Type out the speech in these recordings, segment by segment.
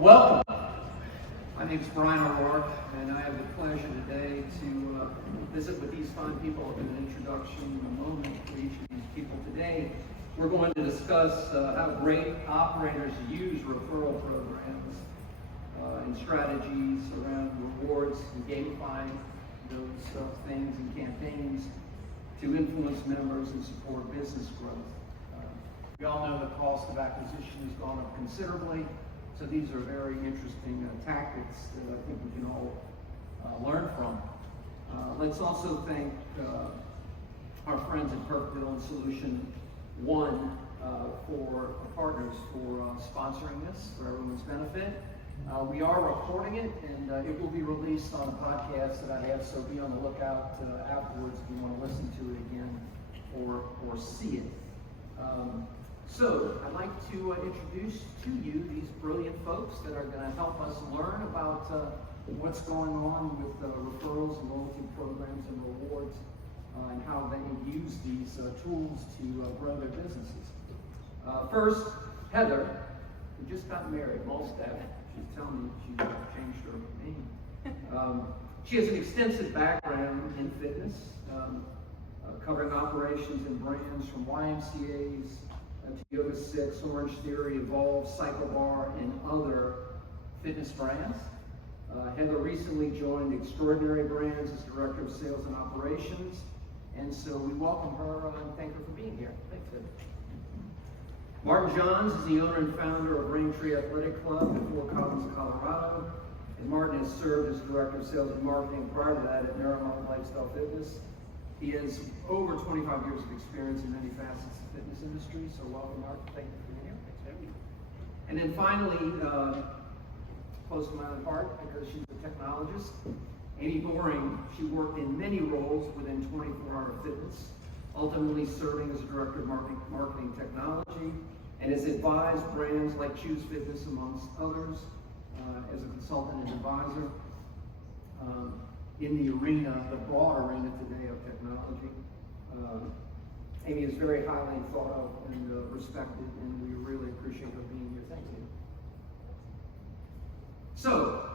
Well, welcome. My name is Bryan, and I have the pleasure today to visit with these fine people. I'll do an introduction in a moment for each of these people. Today, we're going to discuss how great operators use referral programs and strategies around rewards and gamifying those things and campaigns to influence members and support business growth. We all know the cost of acquisition has gone up considerably, so these are very interesting tactics that I think we can all learn from. Let's also thank our friends at Perfect and Solution One for partners for sponsoring this for everyone's benefit. We are recording it, and it will be released on a podcast that I have, so be on the lookout afterwards if you want to listen to it again or see it. So I'd like to introduce to you these brilliant folks that are going to help us learn about what's going on with referrals and loyalty programs and rewards and how they use these tools to grow their businesses. First, Heather, who just got married, Malstaff. She's telling me she changed her name. She has an extensive background in fitness, covering operations and brands from YMCA's to Yoga 6, Orange Theory, Evolve, Cycle Bar, and other fitness brands. Heather recently joined Extraordinary Brands as Director of Sales and Operations, and so we welcome her and thank her for being here. Thanks, Heather. Martin Johns is the owner and founder of Raintree Athletic Club in Fort Collins, Colorado, and Martin has served as Director of Sales and Marketing prior to that at Marathon Lifestyle Fitness. He has over 25 years of experience in many facets of the fitness industry, so welcome, Martin. Thank you for being here. Thanks for having me. And then finally, close to my own heart, because she's a technologist, Amie Boring. She worked in many roles within 24-hour fitness, ultimately serving as Director of Marketing Technology, and has advised brands like Choose Fitness, amongst others, as a consultant and advisor. In the arena, the broad arena today of technology. Amie is very highly thought of and respected, and we really appreciate her being here. Thank you. So,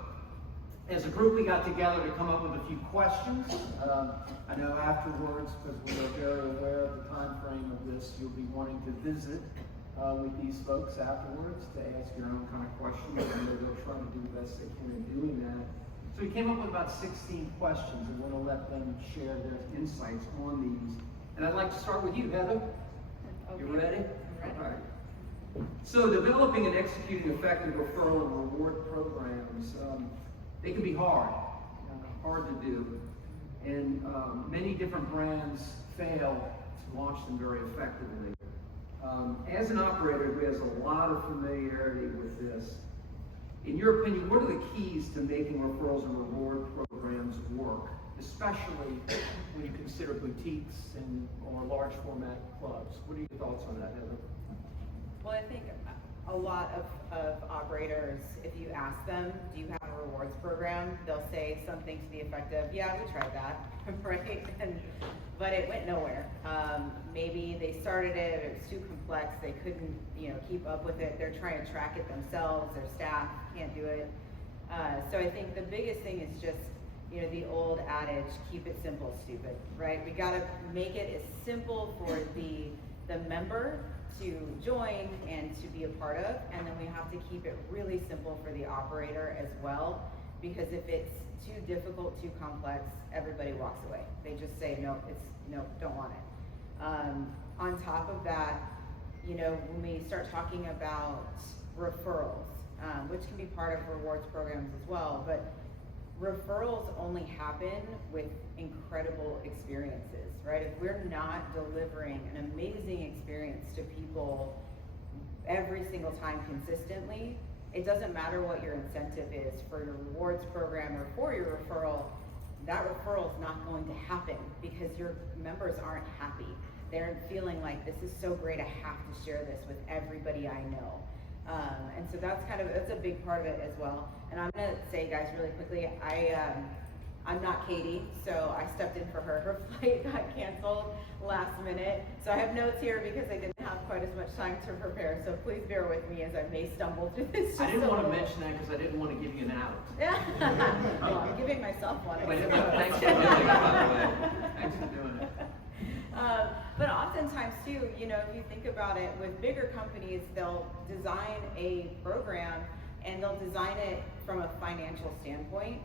as a group, we got together to come up with a few questions. I know afterwards, because we are very aware of the time frame of this, you'll be wanting to visit with these folks afterwards to ask your own kind of questions, and they'll try to do the best they can in doing that. So we came up with about 16 questions, and we're going to let them share their insights on these. And I'd like to start with you, Heather. Okay. You ready? I'm ready. All right. So developing and executing effective referral and reward programs, they can be hard to do. And many different brands fail to launch them very effectively. As an operator who has a lot of familiarity with this, in your opinion, what are the keys to making referrals and reward programs work, especially when you consider boutiques or large format clubs? What are your thoughts on that, Heather? Well, I think a lot of operators, if you ask them, do you have a rewards program? They'll say something to the effect of, yeah, we tried that, right? But it went nowhere. Maybe they started it, it was too complex, they couldn't keep up with it, they're trying to track it themselves, their staff can't do it. So I think the biggest thing is just, the old adage, keep it simple, stupid, right? We gotta make it as simple for the member to join and to be a part of, and then we have to keep it really simple for the operator as well, because if it's too difficult, too complex, everybody walks away. They just say, no, don't want it. On top of that, when we start talking about referrals, which can be part of rewards programs as well, but referrals only happen with incredible experiences, right? If we're not delivering an amazing experience to people every single time consistently, it doesn't matter what your incentive is for your rewards program or for your referral, that referral is not going to happen because your members aren't happy. They're feeling like, this is so great, I have to share this with everybody I know. And so that's a big part of it as well. And I'm gonna say, guys, really quickly, I'm not Katie, so I stepped in for her. Her flight got canceled last minute. So I have notes here because I didn't have quite as much time to prepare. So please bear with me as I may stumble through this. I didn't want to mention that because I didn't want to give you an out. Well, I'm giving myself one. Thanks for doing it, by the way. Thanks for doing it. But oftentimes too, you know, if you think about it, with bigger companies, they'll design a program and they'll design it from a financial standpoint,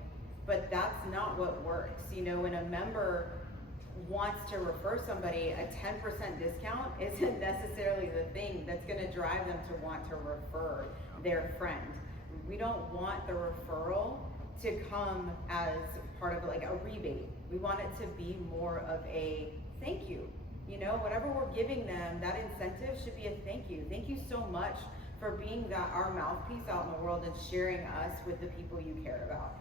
but that's not what works. You know, when a member wants to refer somebody, a 10% discount isn't necessarily the thing that's going to drive them to want to refer their friend. We don't want the referral to come as part of like a rebate. We want it to be more of a thank you. You know, whatever we're giving them, that incentive should be a thank you. Thank you so much for being our mouthpiece out in the world and sharing us with the people you care about.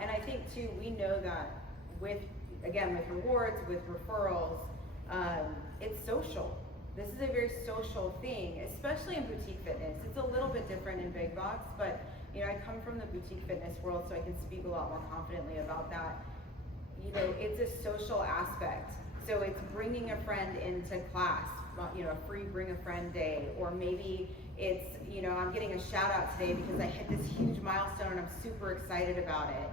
And I think too, we know that with rewards, with referrals, it's social. This is a very social thing, especially in boutique fitness. It's a little bit different in big box, but you know, I come from the boutique fitness world, so I can speak a lot more confidently about that. You know, it's a social aspect. So it's bringing a friend into class, you know, a free bring a friend day, or maybe it's, you know, I'm getting a shout out today because I hit this huge milestone and I'm super excited about it.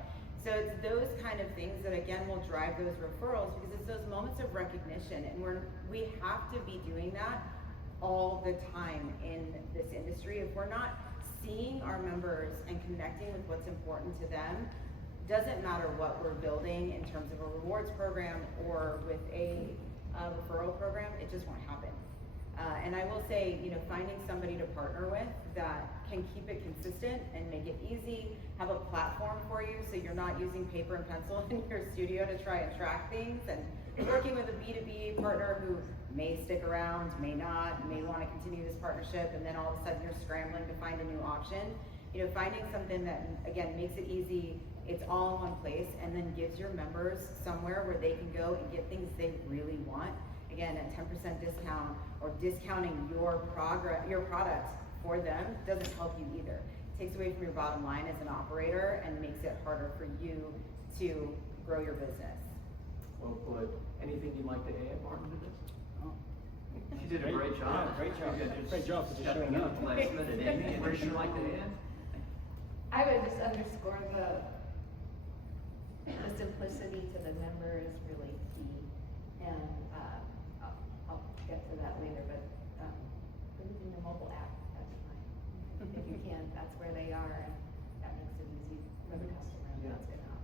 So it's those kind of things that again will drive those referrals, because it's those moments of recognition, and we have to be doing that all the time in this industry. If we're not seeing our members and connecting with what's important to them, doesn't matter what we're building in terms of a rewards program or with a referral program, it just won't happen. And I will say, you know, finding somebody to partner with that can keep it consistent and make it easy, have a platform for you so you're not using paper and pencil in your studio to try and track things, and working with a B2B partner who may stick around, may not, may want to continue this partnership, and then all of a sudden you're scrambling to find a new option. You know, finding something that, again, makes it easy, it's all in one place, and then gives your members somewhere where they can go and get things they really want. Again, a 10% discount or discounting your product for them doesn't help you either. It takes away from your bottom line as an operator and makes it harder for you to grow your business. Well put. Anything you'd like to add, Martin, to this? Oh. You did a great job. Yeah, great job. Great job for just Stepping showing up up. last minute. Amie, anything you'd like to add? I would just underscore the simplicity to the member is really key, and I'll get to that later, but put it in the mobile app, that's fine. If you can, that's where they are, and that makes it easy for the customer, and Yeah. that's enough.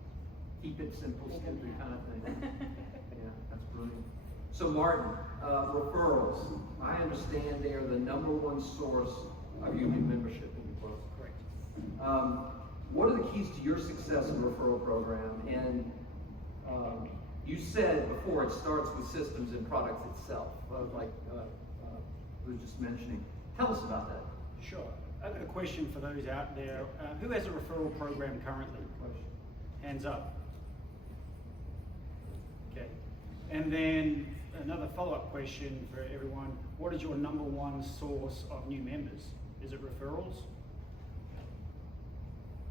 Keep it simple, stupid kind of thing. Yeah, that's brilliant. So Martin, referrals. I understand they are the #1 source of union membership in your club. Correct. What are the keys to your success in the referral program? And you said before it starts with systems and products itself, like we were just mentioning. Tell us about that. Sure. I've got a question for those out there. Who has a referral program currently? Hands up. Okay. And then another follow-up question for everyone. What is your #1 source of new members? Is it referrals?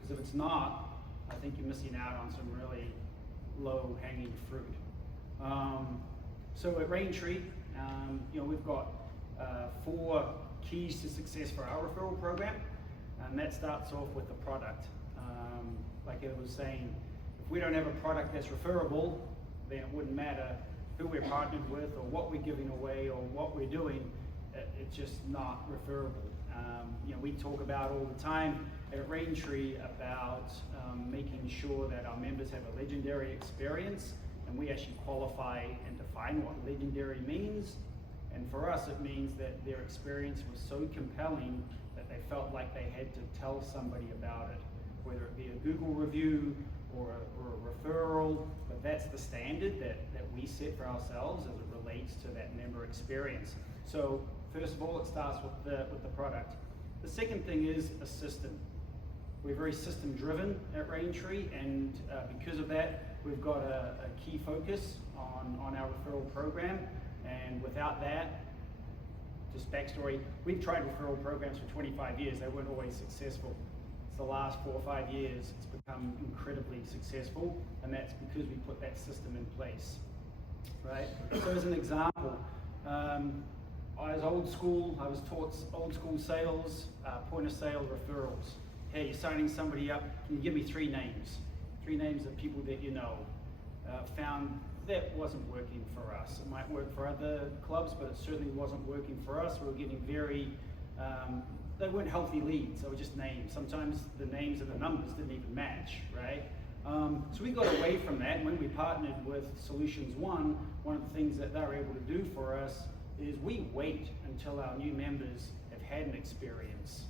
Because if it's not, I think you're missing out on some really low-hanging fruit. So at Raintree, you know, we've got 4 keys to success for our referral program, and that starts off with the product. Like I was saying, if we don't have a product that's referable, then it wouldn't matter who we're partnered with or what we're giving away or what we're doing. It's just not referable. You know, we talk about all the time at Raintree about making sure that our members have a legendary experience, and we actually qualify and define what legendary means. And for us, it means that their experience was so compelling that they felt like they had to tell somebody about it, whether it be a Google review or a referral, but that's the standard that we set for ourselves as it relates to that member experience. So first of all, it starts with the product. The second thing is a system. We're very system driven at Raintree, and because of that, we've got a key focus on our referral program. And without that, just backstory, we've tried referral programs for 25 years. They weren't always successful. the last 4 or 5 years, it's become incredibly successful, and that's because we put that system in place, right? So as an example, I was old school, I was taught old school sales, point of sale referrals. Hey, you're signing somebody up, can you give me 3 names? 3 names of people that you know. Found that wasn't working for us. It might work for other clubs, but it certainly wasn't working for us. We were getting very, they weren't healthy leads, they were just names. Sometimes the names and the numbers didn't even match, right? So we got away from that. When we partnered with Solutions One of the things that they're able to do for us is we wait until our new members have had an experience.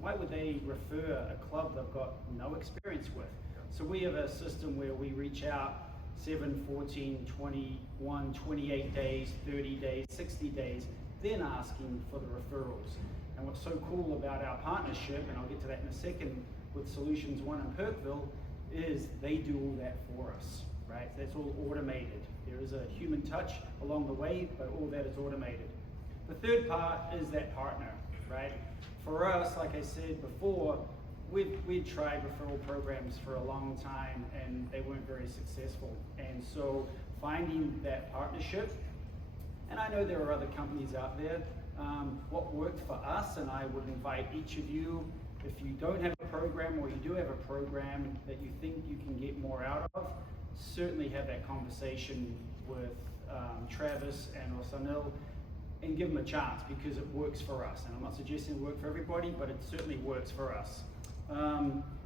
Why would they refer a club they've got no experience with? So we have a system where we reach out 7, 14, 21, 28 days, 30 days, 60 days, then asking for the referrals. And what's so cool about our partnership, and I'll get to that in a second, with Solutions One in Perkville, is they do all that for us, right? That's all automated. There is a human touch along the way, but all that is automated. The third part is that partner, right? For us, like I said before, we'd tried referral programs for a long time and they weren't very successful. And so finding that partnership, and I know there are other companies out there, what worked for us, and I would invite each of you, if you don't have a program or you do have a program that you think you can get more out of, certainly have that conversation with Travis and or Sunil and give them a chance, because it works for us. And I'm not suggesting it work for everybody, but it certainly works for us.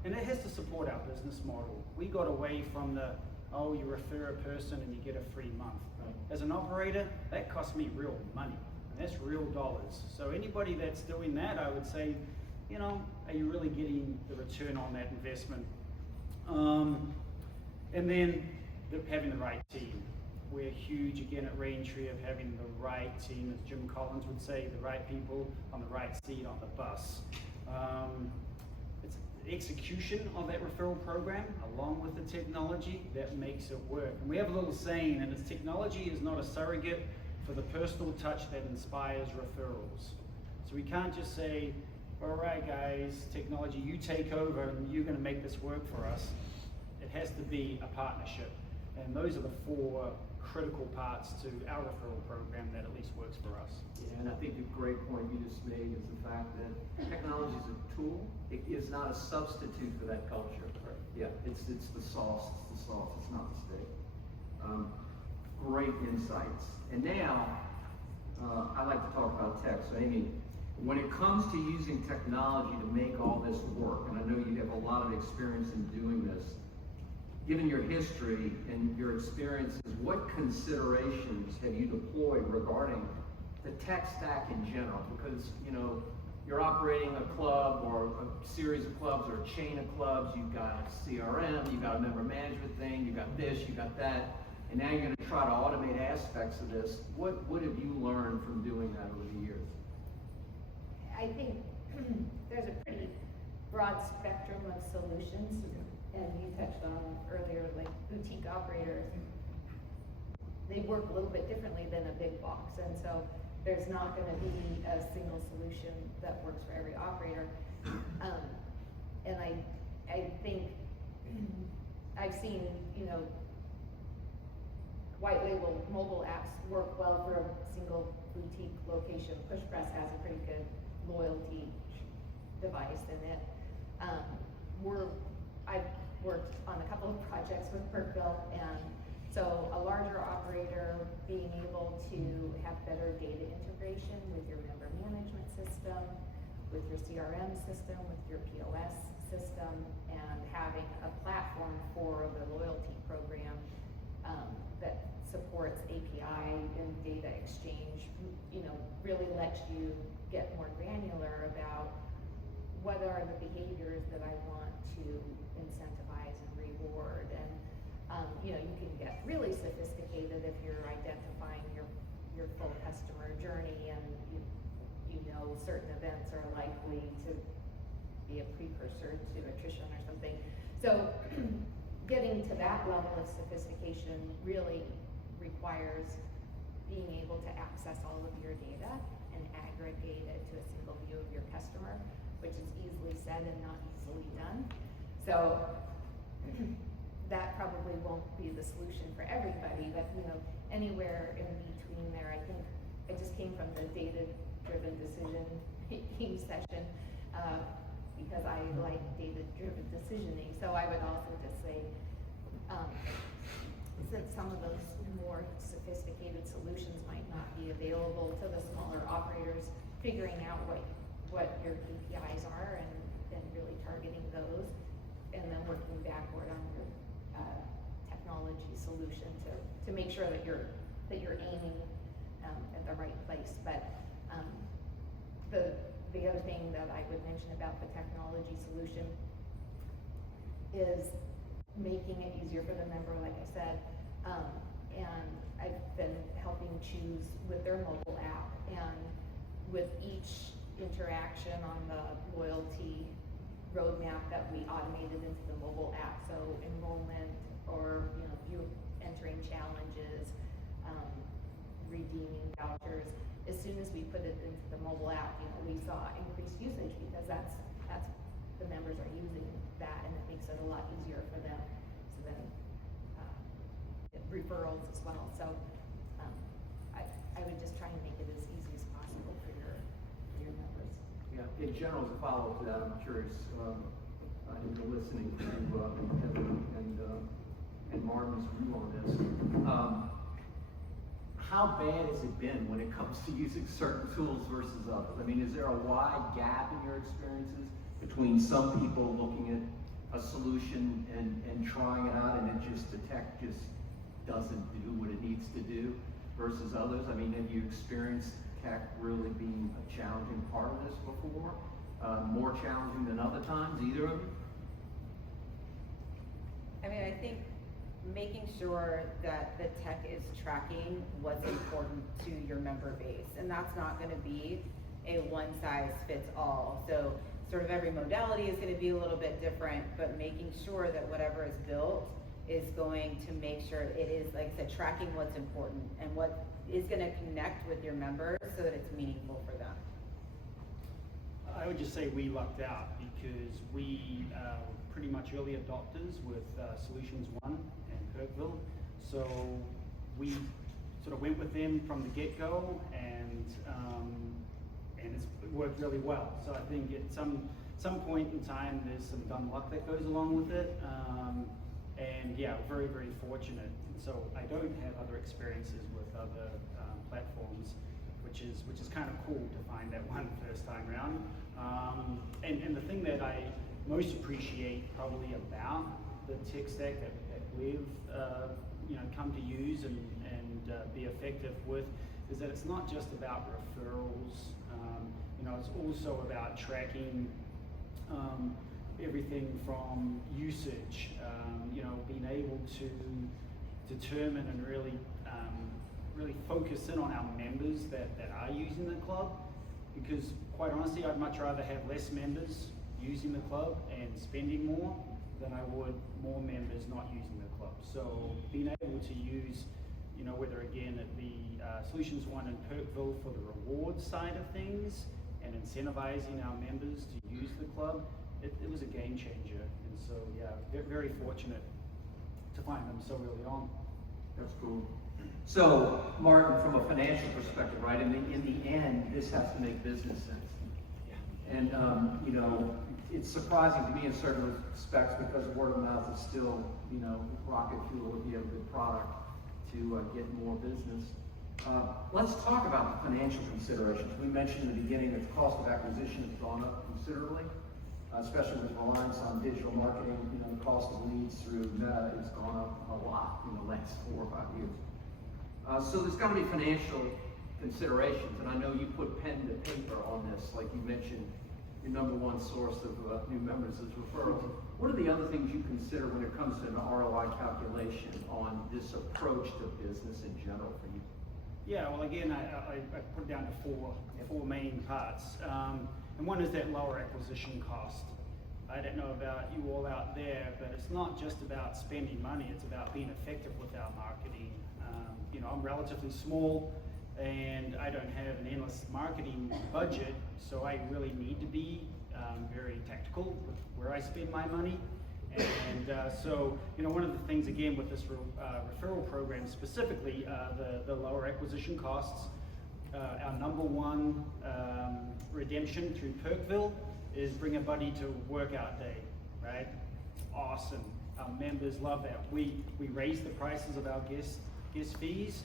And it has to support our business model. We got away from the, oh, you refer a person and you get a free month. Right. As an operator, that costs me real money. And that's real dollars. So anybody that's doing that, I would say, you know, are you really getting the return on that investment? And then having the right team. We're huge again at Raintree of having the right team, as Jim Collins would say, the right people on the right seat on the bus. It's the execution of that referral program along with the technology that makes it work. And we have a little saying, and it's technology is not a surrogate for the personal touch that inspires referrals. So we can't just say, all right guys, technology, you take over and you're gonna make this work for us. It has to be a partnership. And those are the 4 critical parts to our referral program that at least works for us. Yeah, and I think a great point you just made is the fact that technology is a tool. It is not a substitute for that culture. Right. Yeah, it's the sauce. It's the sauce. It's not the steak. Great insights. And now, I like to talk about tech. So Amie, when it comes to using technology to make all this work, and I know you have a lot of experience in doing this, given your history and your experiences, what considerations have you deployed regarding the tech stack in general? Because, you know, you're operating a club or a series of clubs or a chain of clubs, you've got CRM, you've got a member management thing, you've got this, you've got that, and now you're going to try to automate aspects of this. What have you learned from doing that over the years? I think there's a pretty broad spectrum of solutions, and you touched on earlier, like boutique operators. They work a little bit differently than a big box, and so there's not going to be a single solution that works for every operator. And I think I've seen, you know, white label mobile apps work well for a single boutique location. PushPress has a pretty good loyalty device in it. I've worked on a couple of projects with Perkville, and so a larger operator being able to have better data integration with your member management system, with your CRM system, with your POS system, and having a platform for the loyalty program that supports API and data exchange, you know, really lets you get more granular about what are the behaviors that I want to incentivize and reward. And you know, you can get really sophisticated if you're identifying your full customer journey, and you know certain events are likely to be a precursor to attrition or something. So getting to that level of sophistication really requires being able to access all of your data and aggregate it to a single view of your customer. which is easily said and not easily done. So that probably won't be the solution for everybody, but anywhere in between there. I think I just came from the data-driven decision making session because I like data-driven decisioning. So I would also just say, since some of those more sophisticated solutions might not be available to the smaller operators, figuring out what your KPIs are and really targeting those, and then working backward on your technology solution to make sure that you're aiming at the right place. But the other thing that I would mention about the technology solution is making it easier for the member, like I said, and I've been helping choose with their mobile app, and with each interaction on the loyalty roadmap that we automated into the mobile app, so enrollment or you entering challenges, redeeming vouchers. As soon as we put it into the mobile app, we saw increased usage because that's the members are using that, and it makes it a lot easier for them. So then referrals as well. So I would just try and make it as easy as possible for your members. Yeah, in general, as a follow-up to that, I'm curious, I've been listening to Heather and Martin's view on this. How bad has it been when it comes to using certain tools versus others? I mean, is there a wide gap in your experiences between some people looking at a solution and trying it out, and the tech just doesn't do what it needs to do, versus others? I mean, have you experienced tech really being a challenging part of this before? More challenging than other times, either of you? I mean, I think making sure that the tech is tracking what's important to your member base, and that's not going to be a one-size-fits-all. So sort of every modality is going to be a little bit different, but making sure that whatever is built is going to make sure it is, like I said, tracking what's important and what is going to connect with your members so that it's meaningful for them. I would just say we lucked out because we were pretty much early adopters with Solutions 1 and Kirkville. So we sort of went with them from the get-go, and it worked really well. So I think at some point in time there's some dumb luck that goes along with it. And yeah, very, very fortunate. And so I don't have other experiences with other platforms, which is kind of cool to find that one first time around. And the thing that I most appreciate probably about the tech stack that we've come to use and be effective with is that it's not just about referrals. It's also about tracking everything from usage, being able to determine and really focus in on our members that are using the club, because quite honestly, I'd much rather have less members using the club and spending more than I would more members not using the club. So being able to use, whether again it be Solutions 1 and Kirkville for the reward side of things and incentivizing our members to use the club, it was a game changer. And so yeah, very fortunate to find them so early on. That's cool. So, Martin, from a financial perspective, right? In the end, this has to make business sense. Yeah. And it's surprising to me in certain respects because word of mouth is still, rocket fuel if you have a good product to get more business. Let's talk about the financial considerations. We mentioned in the beginning that the cost of acquisition has gone up considerably, especially with reliance on digital marketing. The cost of leads through Meta has gone up a lot in the last 4 or 5 years. So there's got to be financial considerations, and I know you put pen to paper on this, like you mentioned, your number one source of new members is referrals. What are the other things you consider when it comes to an ROI calculation on this approach to business in general for you? Yeah, well again, I put it down to four main parts. And one is that lower acquisition cost. I don't know about you all out there, but it's not just about spending money, it's about being effective with our marketing. I'm relatively small and I don't have an endless marketing budget, so I really need to be very tactical with where I spend my money. And so, one of the things, again, with this referral program specifically, the lower acquisition costs, our number one redemption through Perkville is bring a buddy to workout day, right? Awesome. Our members love that. We raise the prices of our guest fees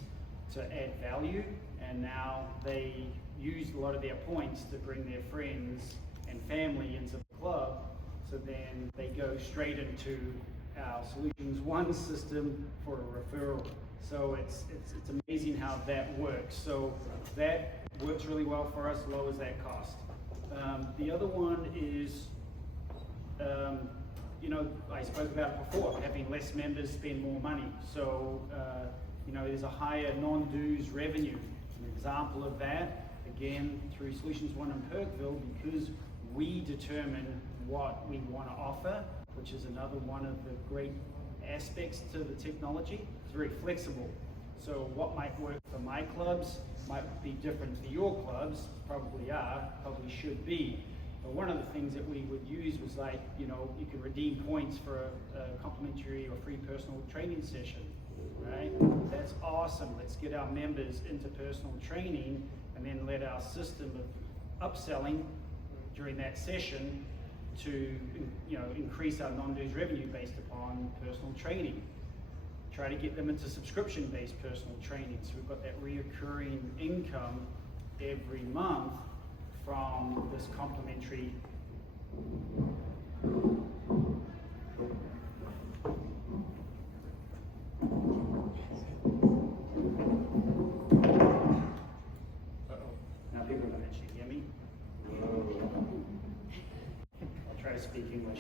to add value, and now they use a lot of their points to bring their friends and family into the club, so then they go straight into our Solutions One system for a referral. So it's amazing how that works. So that works really well for us, lowers that cost. The other one is, I spoke about it before, having less members spend more money. So, there's a higher non-dues revenue. An example of that, again, through Solutions One and Perkville, because we determine what we want to offer, which is another one of the great aspects to the technology. It's very flexible. So what might work for my clubs might be different for your clubs, probably should be. But one of the things that we would use was you can redeem points for a complimentary or free personal training session, right? That's awesome. Let's get our members into personal training and then let our system of upselling during that session to increase our non-dues revenue based upon personal training. Try to get them into subscription-based personal training, so we've got that reoccurring income every month from this complimentary. Now people are going to actually hear me. I'll try to speak English.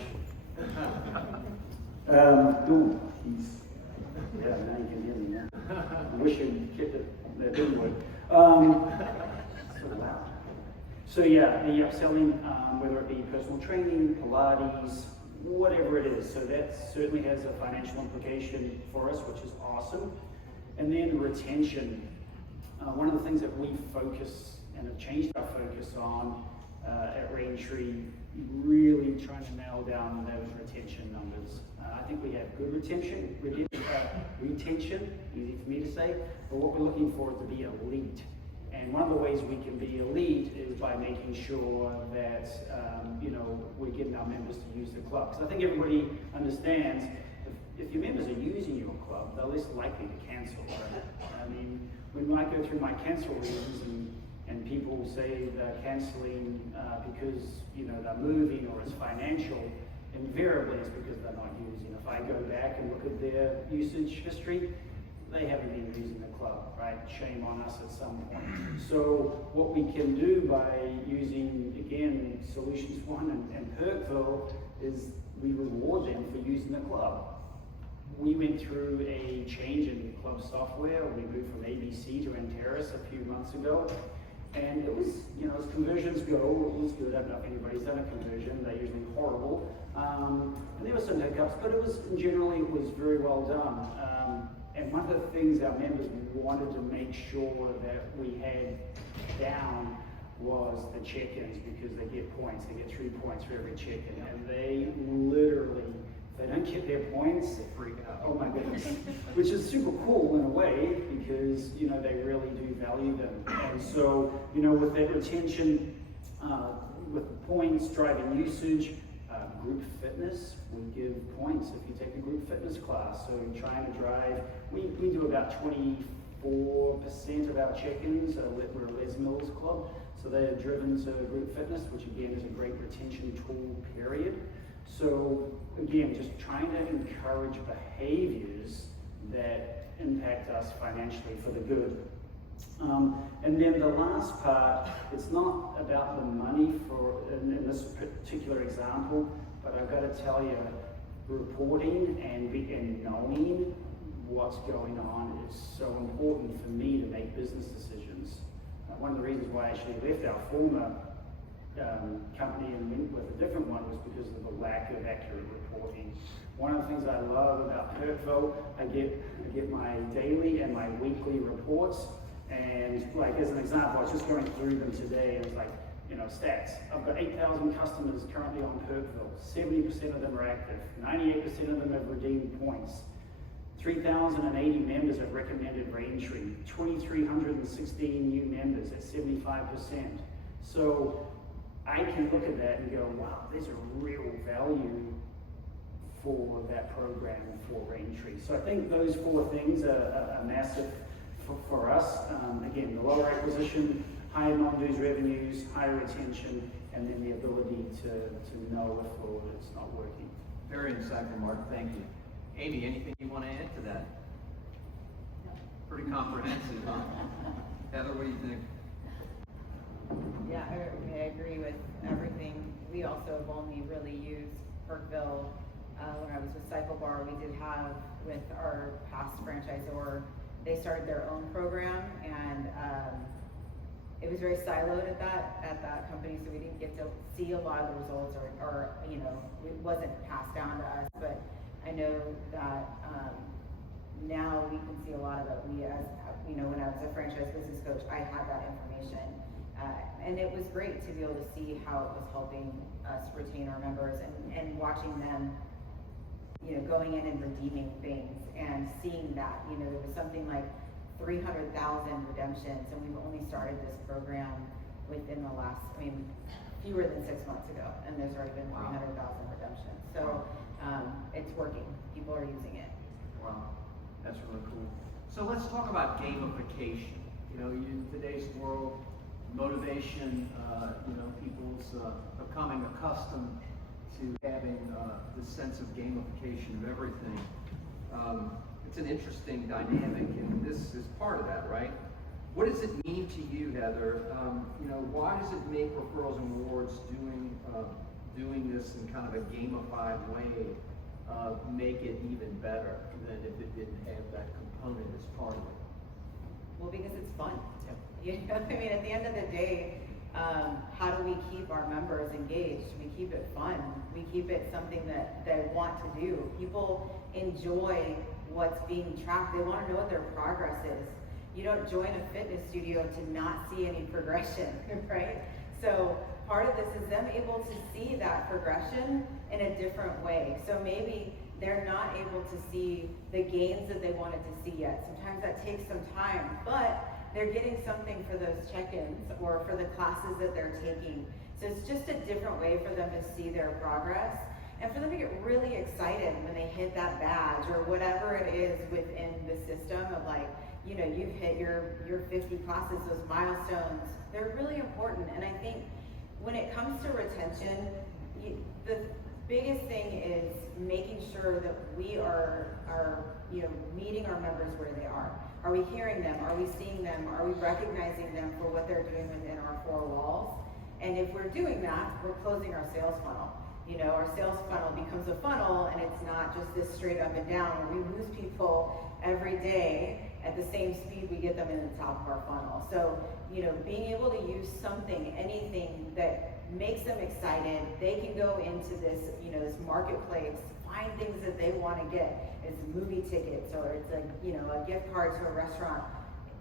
Yeah, now you can hear me now. I wish you'd kept it, that didn't work. So loud. So yeah, the upselling, whether it be personal training, Pilates, whatever it is. So that certainly has a financial implication for us, which is awesome. And then retention. One of the things that we focus and have changed our focus on at Raintree, really trying to nail down those retention numbers. I think we have good retention, easy for me to say, but what we're looking for is to be elite. And one of the ways we can be elite is by making sure that we're getting our members to use the club. Because I think everybody understands if your members are using your club, they're less likely to cancel, right? I mean, when I go through my cancel reasons and people say they're canceling because they're moving or it's financial, invariably it's because they're not using. If I go back and look at their usage history, they haven't been using the club, right? Shame on us at some point. So what we can do by using, again, Solutions One and Perkville is we reward them for using the club. We went through a change in club software. We moved from ABC to Anteris a few months ago. And it was, as conversions go, it was good. I don't know if anybody's done a conversion. They're usually horrible. And there were some hiccups, but generally it was very well done. And one of the things our members wanted to make sure that we had down was the check-ins, because they get points. They get 3 points for every check-in. And they literally, if they don't get their points, they freak out. Oh my goodness. Which is super cool in a way, because they really do value them. And so, with that retention, with the points, driving usage, group fitness, we give points if you take a group fitness class. So you're trying to drive, we do about 24% of our check-ins, we're a Les Mills club, so they are driven to group fitness, which again is a great retention tool, period. So again, just trying to encourage behaviors that impact us financially for the good. And then the last part, it's not about the money in this particular example, but I've got to tell you, reporting and knowing what's going on is so important for me to make business decisions. One of the reasons why I actually left our former company and went with a different one was because of the lack of accurate reporting. One of the things I love about Perkville, I get my daily and my weekly reports, And like as an example, I was just going through them today, and it's like, you know, stats. I've got 8,000 customers currently on Perkville. 70% of them are active. 98% of them have redeemed points. 3,080 members have recommended Braintree. 2,316 new members at 75%. So I can look at that and go, wow, there's a real value for that program for Braintree. So I think those four things are massive for us. Again, the lower acquisition, higher non-dues revenues, higher retention, and then the ability to know if it's not working. Very insightful, Mark. Thank you. Amie, anything you want to add to that? No. Pretty comprehensive, huh? Heather, what do you think? Yeah, I agree with everything. We also have only really used Perkville. When I was with Cycle Bar, we did have with our past franchisor, they started their own program, and it was very siloed at that company, so we didn't get to see a lot of the results, or you know, it wasn't passed down to us. But I know that now we can see a lot of it. We, as you know, when I was a franchise business coach, I had that information, and it was great to be able to see how it was helping us retain our members, and watching them, you know, going in and redeeming things and seeing that, you know, there was something like 300,000 redemptions, and we've only started this program within the last, I mean, fewer than 6 months ago, and there's already been 300,000 redemptions. So it's working. People are using it. Wow, that's really cool. So let's talk about gamification. You know, in today's world, motivation, you know, people's becoming accustomed to having this sense of gamification of everything. It's an interesting dynamic, and this is part of that, right? What does it mean to you, Heather? You know, why does it make referrals and rewards doing this in kind of a gamified way make it even better than if it didn't have that component as part of it? Well, because it's fun. You know, I mean, at the end of the day, how do we keep our members engaged? We keep it fun. We keep it something that they want to do. People enjoy what's being tracked. They want to know what their progress is. You don't join a fitness studio to not see any progression, right? So part of this is them able to see that progression in a different way. So maybe they're not able to see the gains that they wanted to see yet. Sometimes that takes some time, but they're getting something for those check-ins or for the classes that they're taking. So it's just a different way for them to see their progress, and for them to get really excited when they hit that badge or whatever it is within the system of, like, you know, you've hit your 50 classes, those milestones. They're really important. And I think when it comes to retention, the biggest thing is making sure that we are you know, meeting our members where they are. Are we hearing them? Are we seeing them? Are we recognizing them for what they're doing within our four walls? And if we're doing that, we're closing our sales funnel. You know, our sales funnel becomes a funnel, and it's not just this straight up and down where we lose people every day at the same speed we get them in the top of our funnel. So, you know, being able to use something, anything that makes them excited, they can go into this, you know, this marketplace, find things that they want to get. It's movie tickets, or it's a, you know, a gift card to a restaurant.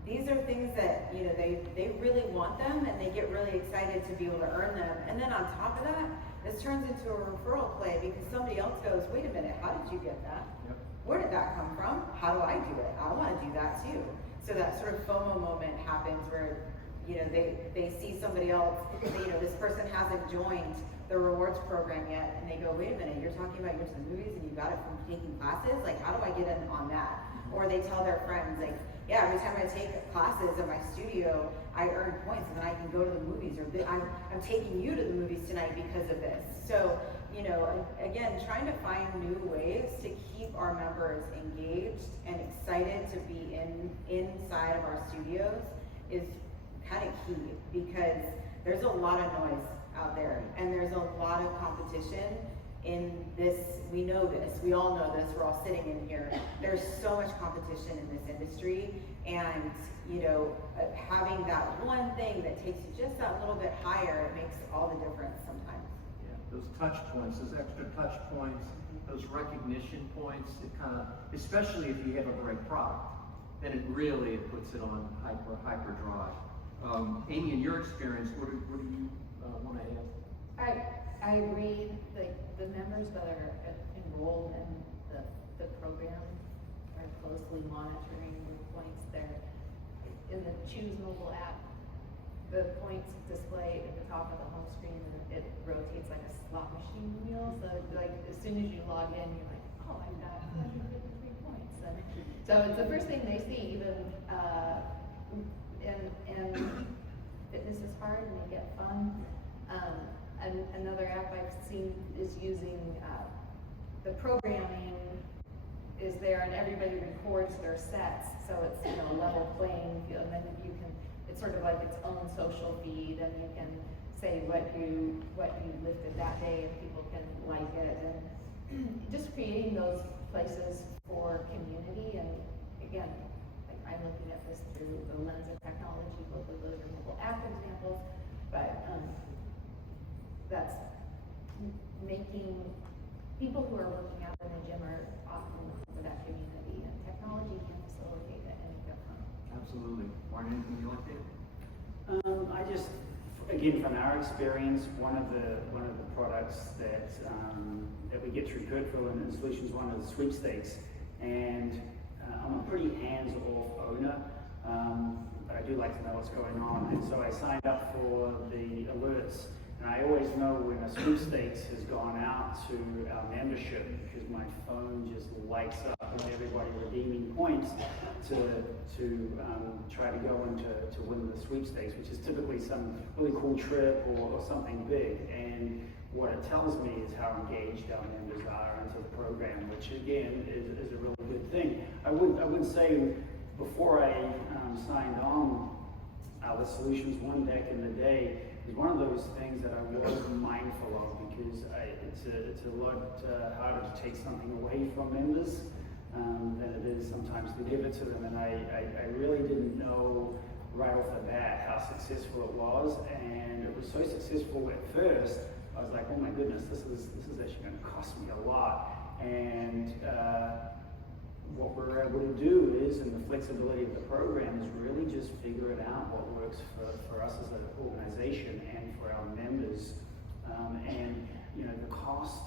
These are things that, you know, they really want them, and they get really excited to be able to earn them. And then on top of that, this turns into a referral play, because somebody else goes, wait a minute, how did you get that? Yep. Where did that come from? How do I do it? I want to do that too. So that sort of FOMO moment happens where, you know, they see somebody else, you know, this person hasn't joined the rewards program yet, and they go, wait a minute, you're talking about you went to the movies and you got it from taking classes? Like, how do I get in on that? Or they tell their friends, like, yeah, every time I take classes at my studio, I earn points, and then I can go to the movies, or I'm taking you to the movies tonight because of this. So, you know, again, trying to find new ways to keep our members engaged and excited to be inside of our studios is kind of key, because there's a lot of noise out there, and there's a lot of competition in this. We know this, we all know this, we're all sitting in here. There's so much competition in this industry, and, you know, having that one thing that takes you just that little bit higher, it makes all the difference sometimes. Yeah, those touch points, those extra touch points, those recognition points, it kind of, especially if you have a great product, then it really puts it on hyperdrive. Amie, in your experience, what do you want to add? I agree, the members that are enrolled in the program are closely monitoring the points there. In the Choose mobile app, the points display at the top of the home screen, and it rotates like a slot machine wheel, so like as soon as you log in, you're like, oh, I've got 153 points. And so it's the first thing they see, even, and fitness is hard and they get fun. And another app I've seen is using, the programming is there and everybody records their sets, so it's, you know, a level playing field, and then you can, it's sort of like its own social feed, and you can say what you lifted that day and people can like it, and just creating those places for community. And again, like I'm looking at this through the lens of technology, both of those are mobile app examples, but that's making people who are working out in the gym are often looking for that community, and technology can facilitate it and make it fun. Absolutely. Martin, anything you like to add? I just, again, from our experience, one of the products that we get through Referral and Solutions, one is sweepstakes, and I'm a pretty hands-off owner, but I do like to know what's going on, and so I signed up for the alerts. And I always know when a sweepstakes has gone out to our membership, because my phone just lights up with everybody redeeming points to try to go into to win the sweepstakes, which is typically some really cool trip or something big. And what it tells me is how engaged our members are into the program, which again is a really good thing. I would say before I signed on the Solutions one back in the day, is one of those things that I was mindful of, because it's a lot harder to take something away from members than it is sometimes to give it to them. And I really didn't know right off the bat how successful it was, and it was so successful at first. I was like, oh my goodness, this is actually going to cost me a lot. And what we're able to do is, and the flexibility of the program is really just figure it out what works for us as an organization and for our members. And you know, the cost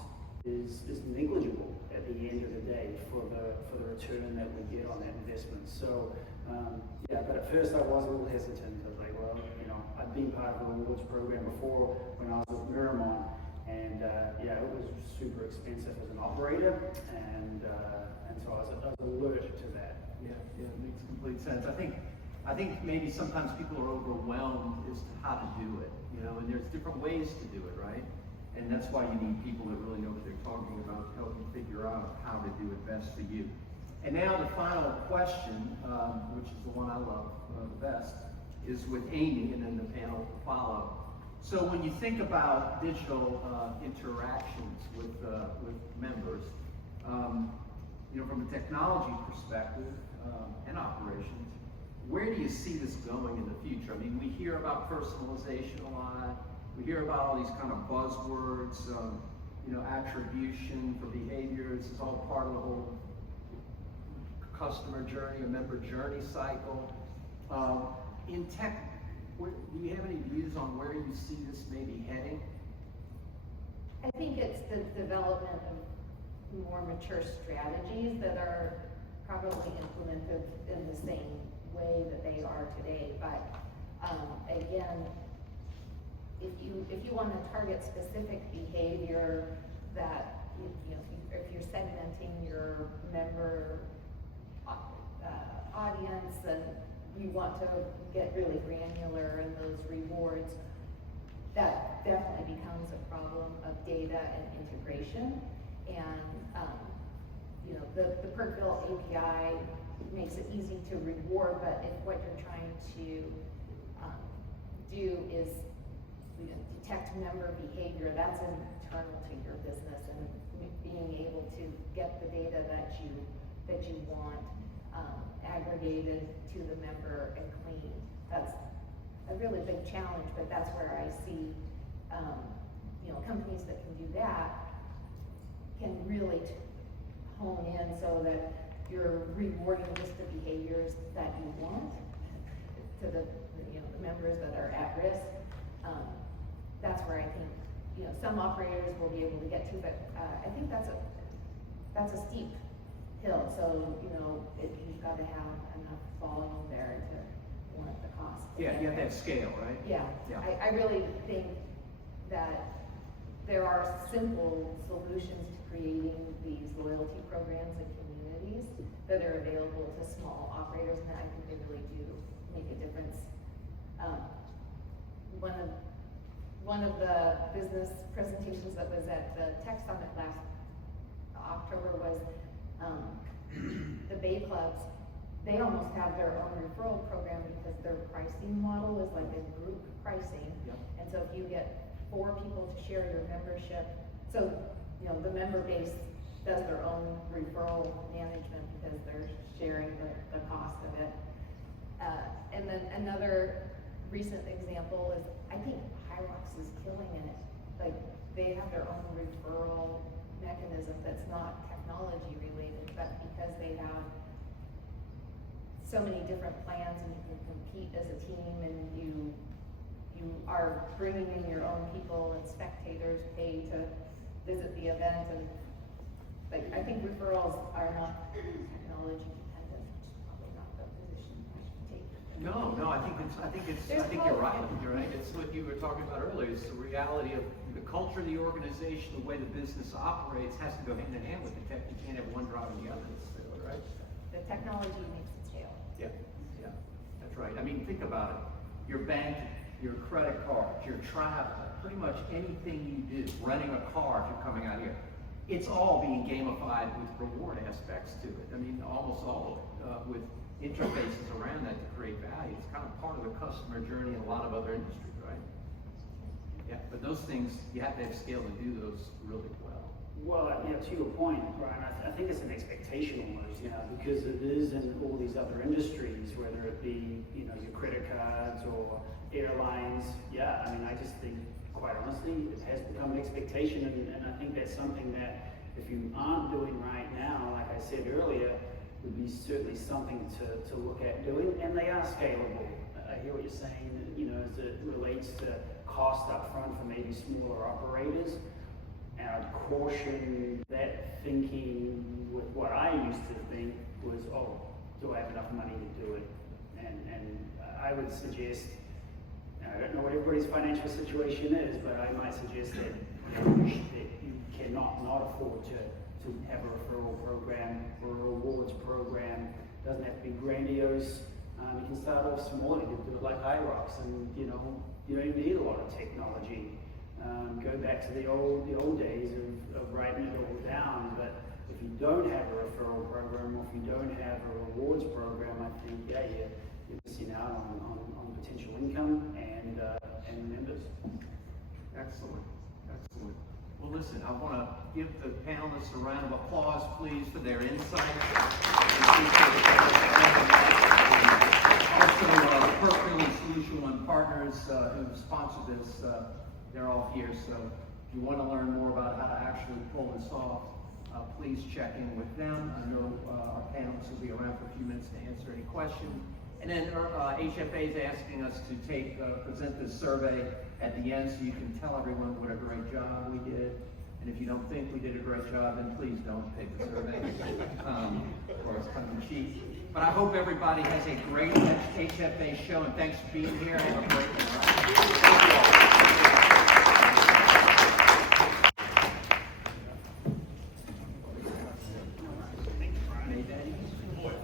is negligible at the end of the day for the return that we get on that investment. So yeah, but at first I was a little hesitant. I was like, well, you know, I'd been part of the rewards program before when I was with Miramon, and yeah, it was super expensive as an operator, and so I was alert to that. Yeah, it makes complete sense. I think maybe sometimes people are overwhelmed as to how to do it, you know, and there's different ways to do it, right? And that's why you need people that really know what they're talking about to help you figure out how to do it best for you. And now the final question, which is the one I love the best, is with Amie, and then the panel will follow. So when you think about digital interactions with members, you know, from a technology perspective and operations, where do you see this going in the future? I mean, we hear about personalization a lot. We hear about all these kind of buzzwords, you know, attribution for behaviors is all part of the whole customer journey or member journey cycle. In tech, do you have any views on where you see this maybe heading? I think it's the development of more mature strategies that are probably implemented in the same way that they are today. But again, if you want to target specific behavior that you know, if you're segmenting your member audience, and you want to get really granular in those rewards, that definitely becomes a problem of data and integration. And you know, the Perkville API makes it easy to reward, but if what you're trying to do is, you know, detect member behavior, that's internal to your business, and being able to get the data that you want aggregated to the member and clean, that's a really big challenge. But that's where I see you know, companies that can do that can really hone in so that you're rewarding just the behaviors that you want to the members that are at risk. That's where I think, some operators will be able to get to, but, I think that's a steep hill, so, you've gotta have enough volume there to warrant the cost. Yeah, you have to have scale, right? Yeah, Yeah. I really think that there are simple solutions to creating these loyalty programs and communities that are available to small operators, and I think they really do make a difference. One of the business presentations that was at the Tech Summit last October was the Bay Clubs. They almost have their own referral program because their pricing model is like a group pricing. Yep. And so if you get 4 people to share your membership, so the member base does their own referral management because they're sharing the cost of it. And then another recent example is, I think Hyrox is killing it. Like, they have their own referral mechanism that's not technology related, but because they have so many different plans and you can compete as a team, and you are bringing in your own people, and spectators pay to visit the event, and I think referrals are not technology dependent, which is probably not the position I should take. No, I think you're right. You're right. It's what you were talking about earlier. It's the reality of the culture of the organization, the way the business operates has to go hand in hand with the tech. You can't have one driving the other, right? The technology makes it scale. Yeah, that's right. I mean, think about it. Your bank, your credit cards, your travel, pretty much anything you do, renting a car if you're coming out here, it's all being gamified with reward aspects to it. I mean, almost all of it, with interfaces around that to create value. It's kind of part of the customer journey in a lot of other industries, right? Yeah, but those things, you have to have scale to do those really well. Well, to your point, Bryan, I think it's an expectation almost, because it is in all these other industries, whether it be, your credit cards or airlines. Yeah, I mean, I just think, quite honestly, it has become an expectation, and I think that's something that if you aren't doing right now, like I said earlier, would be certainly something to look at doing, and they are scalable. I hear what you're saying, as it relates to cost up front for maybe smaller operators. And I'd caution that thinking with what I used to think was, do I have enough money to do it? And I would suggest, I don't know what everybody's financial situation is, but I might suggest that, that you cannot not afford to have a referral program or a rewards program. It doesn't have to be grandiose. You can start off small. You can do it like Hyrox, and you don't even need a lot of technology. Go back to the old days of writing it all down. But if you don't have a referral program, or if you don't have a rewards program, I think you're missing out on potential income and members. Excellent. Well, listen, I want to give the panelists a round of applause, please, for their insights. Also, Referral Solution One partners who sponsored this, they're all here. So if you want to learn more about how to actually pull this off, please check in with them. I know our panelists will be around for a few minutes to answer any questions. And then HFA is asking us to present this survey at the end so you can tell everyone what a great job we did. And if you don't think we did a great job, then please don't take the survey. Or it's kind of cheap. But I hope everybody has a great HFA show, and thanks for being here. Have a great one. Thank you all.